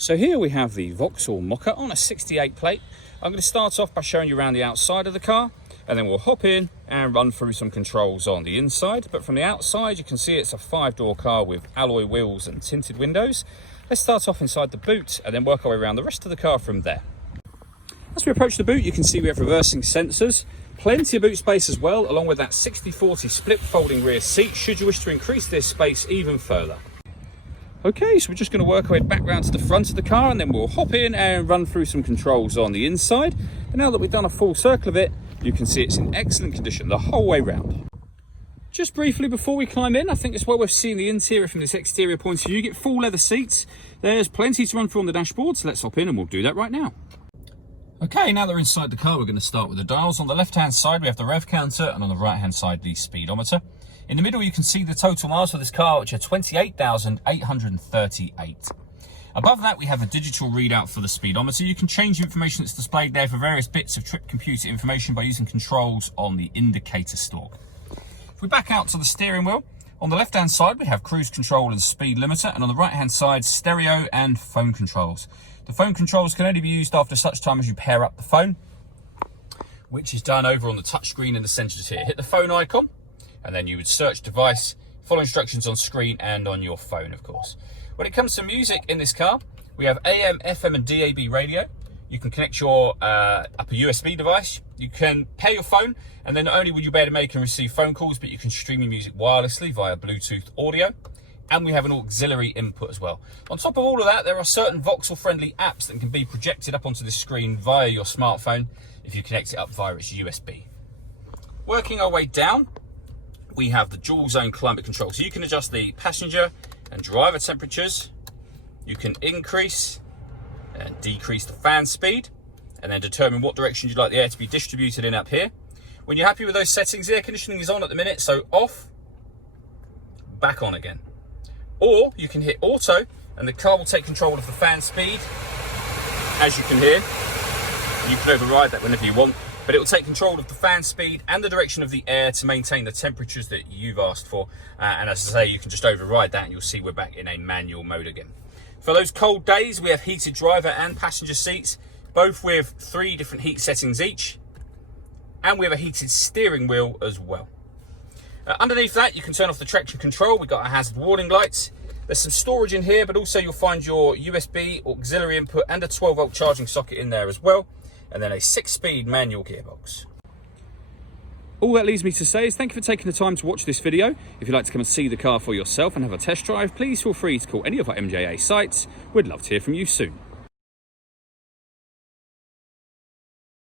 So here we have the Vauxhall Mokka on a 68 plate. I'm going to start off by showing you around the outside of the car, and then we'll hop in and run through some controls on the inside. But from the outside, you can see it's a 5-door car with alloy wheels and tinted windows. Let's start off inside the boot and then work our way around the rest of the car from there. As we approach the boot, you can see we have reversing sensors, plenty of boot space as well, along with that 60/40 split folding rear seat, should you wish to increase this space even further. Okay, so we're just going to work our way back round to the front of the car, and then we'll hop in and run through some controls on the inside. But now that we've done a full circle of it, you can see it's in excellent condition the whole way round. Just briefly before we climb in, I think it's well worth seeing the interior from this exterior point of view. You get full leather seats. There's plenty to run through on the dashboard, so let's hop in and we'll do that right now. Okay, now that we're inside the car, we're going to start with the dials. On the left-hand side, we have the rev counter, and on the right-hand side, the speedometer. In the middle, you can see the total miles for this car, which are 28,838. Above that, we have a digital readout for the speedometer. You can change the information that's displayed there for various bits of trip computer information by using controls on the indicator stalk. If we back out to the steering wheel, on the left-hand side, we have cruise control and speed limiter, and on the right-hand side, stereo and phone controls. The phone controls can only be used after such time as you pair up the phone, which is done over on the touchscreen in the centre here. Hit the phone icon, and then you would search device, follow instructions on screen and on your phone, of course. When it comes to music in this car, we have AM, FM and DAB radio. You can connect your up a USB device. You can pair your phone, and then not only will you be able to make and receive phone calls, but you can stream your music wirelessly via Bluetooth audio. And we have an auxiliary input as well. On top of all of that, there are certain Vauxhall friendly apps that can be projected up onto the screen via your smartphone if you connect it up via its USB. Working our way down, we have the dual zone climate control. So you can adjust the passenger and driver temperatures. You can increase and decrease the fan speed, and then determine what direction you'd like the air to be distributed in up here. When you're happy with those settings, the air conditioning is on at the minute, so off, back on again. Or you can hit auto, and the car will take control of the fan speed, as you can hear. You can override that whenever you want, but it will take control of the fan speed and the direction of the air to maintain the temperatures that you've asked for. And as I say, you can just override that and you'll see we're back in a manual mode again. For those cold days, we have heated driver and passenger seats, both with 3 different heat settings each. And we have a heated steering wheel as well. Underneath that, you can turn off the traction control. We've got our hazard warning lights. There's some storage in here, but also you'll find your USB auxiliary input and a 12-volt charging socket in there as well. And then a 6-speed manual gearbox. All that leaves me to say is thank you for taking the time to watch this video. If you'd like to come and see the car for yourself and have a test drive, please feel free to call any of our MJA sites. We'd love to hear from you soon.